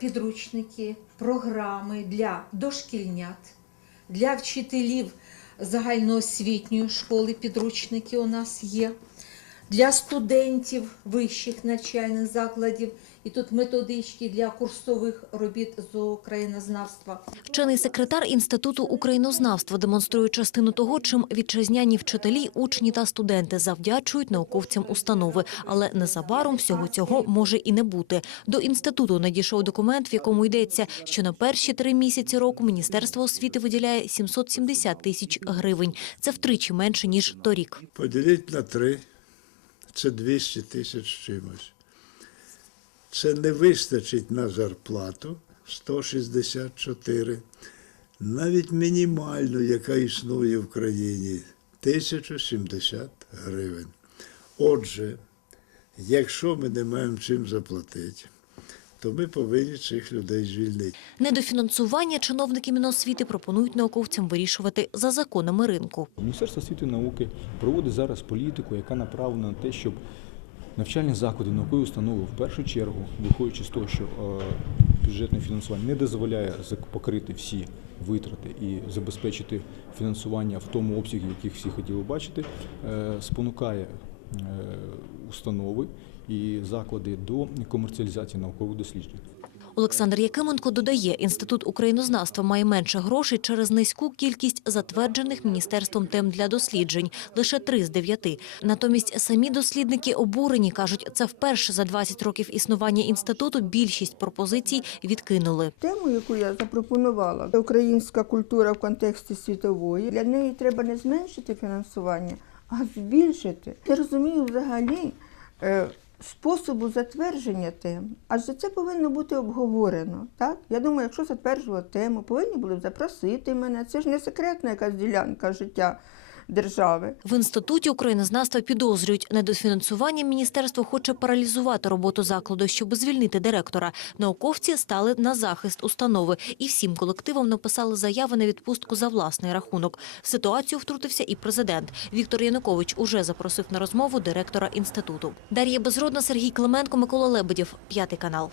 підручники, програми для дошкільнят, для вчителів загальноосвітньої школи підручники у нас є, для студентів вищих навчальних закладів. І тут методички для курсових робіт з українознавства. Вчений секретар Інституту українознавства демонструє частину того, чим вітчизняні вчителі, учні та студенти завдячують науковцям установи. Але незабаром всього цього може і не бути. До інституту надійшов документ, в якому йдеться, що на перші три місяці року Міністерство освіти виділяє 770 тисяч гривень. Це втричі менше ніж торік. Поділіть на три, це 200 тисяч чимось. Це не вистачить на зарплату 164, навіть мінімальну, яка існує в країні 1070 гривень. Отже, якщо ми не маємо чим заплатити, то ми повинні цих людей звільнити. Недофінансування чиновники Міносвіти пропонують науковцям вирішувати за законами ринку. Міністерство освіти і науки проводить зараз політику, яка направлена на те, щоб навчальні заклади, наукові установи в першу чергу, виходячи з того, що е, бюджетне фінансування не дозволяє покрити всі витрати і забезпечити фінансування в тому обсязі, яких всі хотіли бачити, е, спонукає е, установи і заклади до комерціалізації наукових досліджень. Олександр Якименко додає, інститут українознавства має менше грошей через низьку кількість затверджених міністерством тем для досліджень лише три з дев'яти. Натомість самі дослідники обурені кажуть, це вперше за 20 років існування інституту більшість пропозицій відкинули. Тему, яку я запропонувала, українська культура в контексті світової, для неї треба не зменшити фінансування, а збільшити. Я розумію взагалі е, способу затвердження тем, адже це повинно бути обговорено. Так? Я думаю, якщо затверджувати тему, повинні були б запросити мене. Це ж не секретна якась ділянка життя держави. В інституті українознавства підозрюють, недофінансування міністерство хоче паралізувати роботу закладу, щоб звільнити директора. Науковці стали на захист установи і всім колективам написали заяви на відпустку за власний рахунок. В ситуацію втрутився і президент. Віктор Янукович уже запросив на розмову директора інституту. Дар'я Безродна, Сергій Клименко, Микола Лебедєв, п'ятий канал.